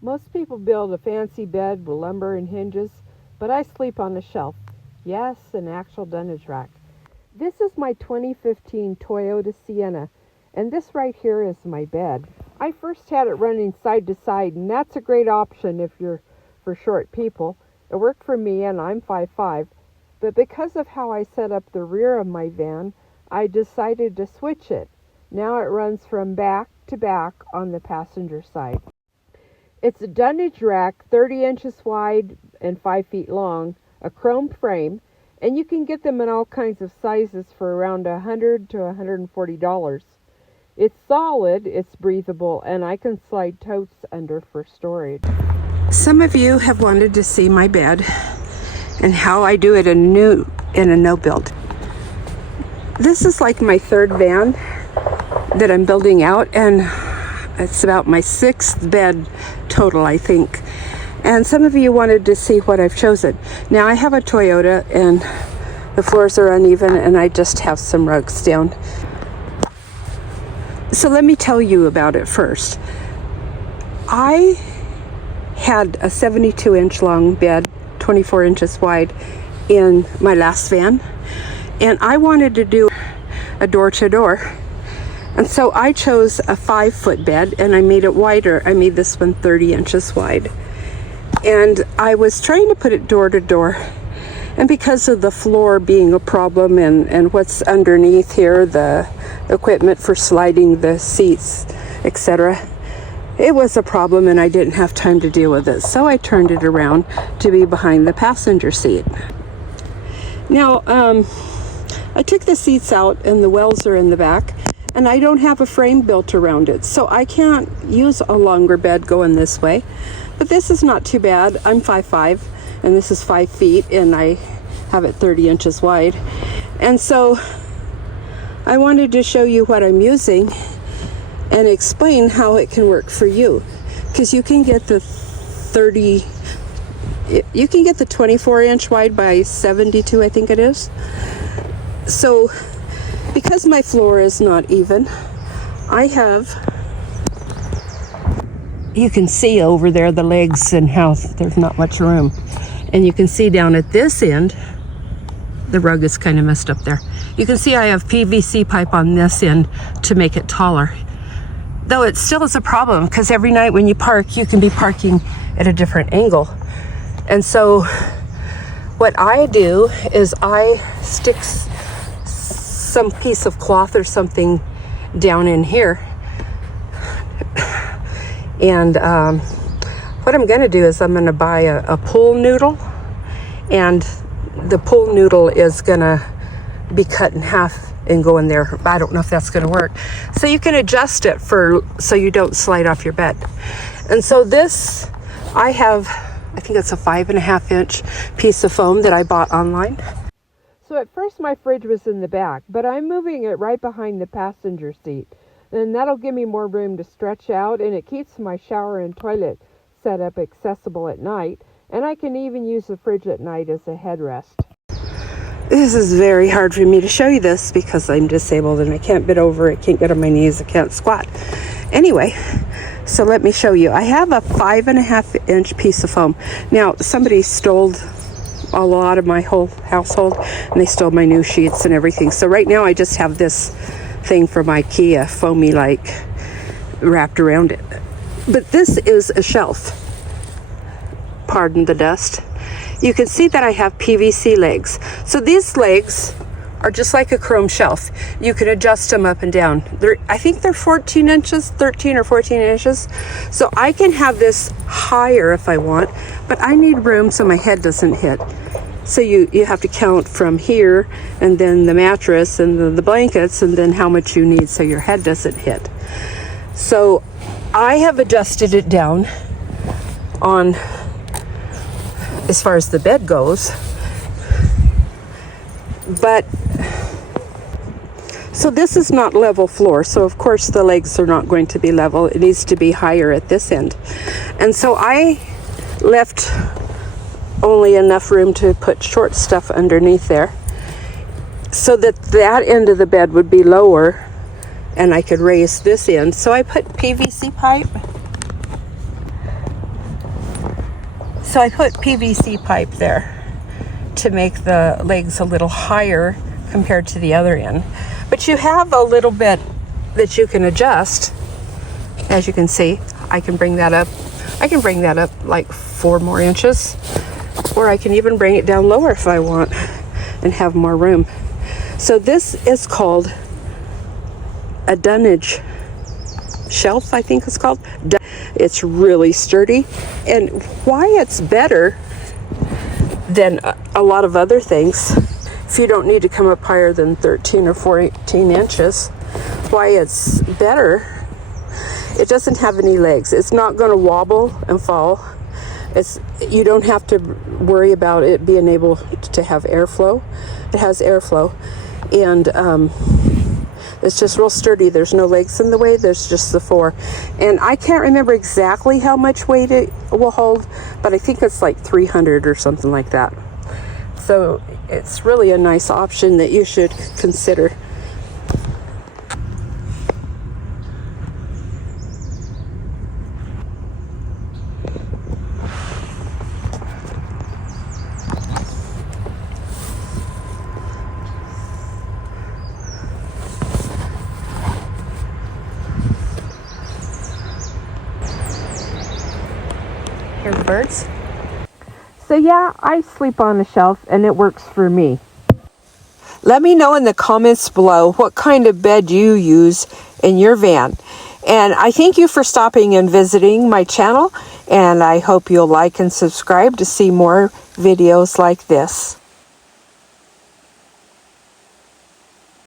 Most people build a fancy bed with lumber and hinges, but I sleep on a shelf. Yes, an actual dunnage rack. This is my 2015 Toyota Sienna, and this right here is my bed. I first had it running side to side, and that's a great option if you're for short people. It worked for me, and I'm 5'5", but because of how I set up the rear of my van, I decided to switch it. Now it runs from back to back on the passenger side. It's a Dunnage rack, 30 inches wide and 5 feet long, a chrome frame, and you can get them in all kinds of sizes for around $100 to $140. It's solid, it's breathable, and I can slide totes under for storage. Some of you have wanted to see my bed and how I do it in a no-build. This is like my third van that I'm building out, and it's about my sixth bed total, I think. And some of you wanted to see what I've chosen. Now I have a Toyota and the floors are uneven and I just have some rugs down. So let me tell you about it first. I had a 72-inch long bed, 24 inches wide in my last van, and I wanted to do a door-to-door. And so I chose a 5-foot bed and I made it wider. I made this one 30 inches wide. And I was trying to put it door to door. And because of the floor being a problem and what's underneath here, the equipment for sliding the seats, etc., it was a problem and I didn't have time to deal with it. So I turned it around to be behind the passenger seat. Now, I took the seats out and the wells are in the back. And I don't have a frame built around it, so I can't use a longer bed going this way. But this is not too bad. I'm 5'5", and this is 5 feet, and I have it 30 inches wide. And so I wanted to show you what I'm using and explain how it can work for you. Because you can get the 24-inch wide by 72, I think it is. So because my floor is not even, you can see over there the legs and how there's not much room. And you can see down at this end, the rug is kind of messed up there. You can see I have PVC pipe on this end to make it taller. Though it still is a problem because every night when you park, you can be parking at a different angle. And so what I do is I stick some piece of cloth or something down in here, and what I'm going to do is I'm going to buy a pool noodle, and the pool noodle is going to be cut in half and go in there. I don't know if that's going to work, so you can adjust it so you don't slide off your bed. And so this, I think it's a 5.5-inch piece of foam that I bought online. So at first my fridge was in the back, but I'm moving it right behind the passenger seat. And that'll give me more room to stretch out, and it keeps my shower and toilet setup accessible at night. And I can even use the fridge at night as a headrest. This is very hard for me to show you this because I'm disabled and I can't bend over, I can't get on my knees, I can't squat. Anyway, so let me show you. I have a 5.5-inch piece of foam. Now, somebody stole a lot of my whole household and they stole my new sheets and everything. So right now I just have this thing from IKEA, foamy like, wrapped around it. But this is a shelf. Pardon the dust. You can see that I have PVC legs. So these legs are just like a chrome shelf. You can adjust them up and down. I think they're 14 inches, 13 or 14 inches. So I can have this higher if I want, but I need room so my head doesn't hit. So you have to count from here, and then the mattress and the blankets, and then how much you need so your head doesn't hit. So I have adjusted it down on, as far as the bed goes, but so this is not level floor, so of course the legs are not going to be level. It needs to be higher at this end. And so I left only enough room to put short stuff underneath there so that end of the bed would be lower and I could raise this end. So I put PVC pipe So I put PVC pipe there to make the legs a little higher compared to the other end. But you have a little bit that you can adjust. As you can see, I can bring that up. I can bring that up like 4 more inches, or I can even bring it down lower if I want and have more room. So this is called a Dunnage shelf, I think it's called. It's really sturdy, and why it's better than a lot of other things, if you don't need to come up higher than 13 or 14 inches, why it's better, it doesn't have any legs. It's not going to wobble and fall. You don't have to worry about it being able to have airflow. It has airflow, and it's just real sturdy. There's no legs in the way. There's just the 4. And I can't remember exactly how much weight it will hold, but I think it's like 300 or something like that. So it's really a nice option that you should consider. Here's the birds. So yeah, I sleep on the shelf and it works for me. Let me know in the comments below what kind of bed you use in your van. And I thank you for stopping and visiting my channel, and I hope you'll like and subscribe to see more videos like this.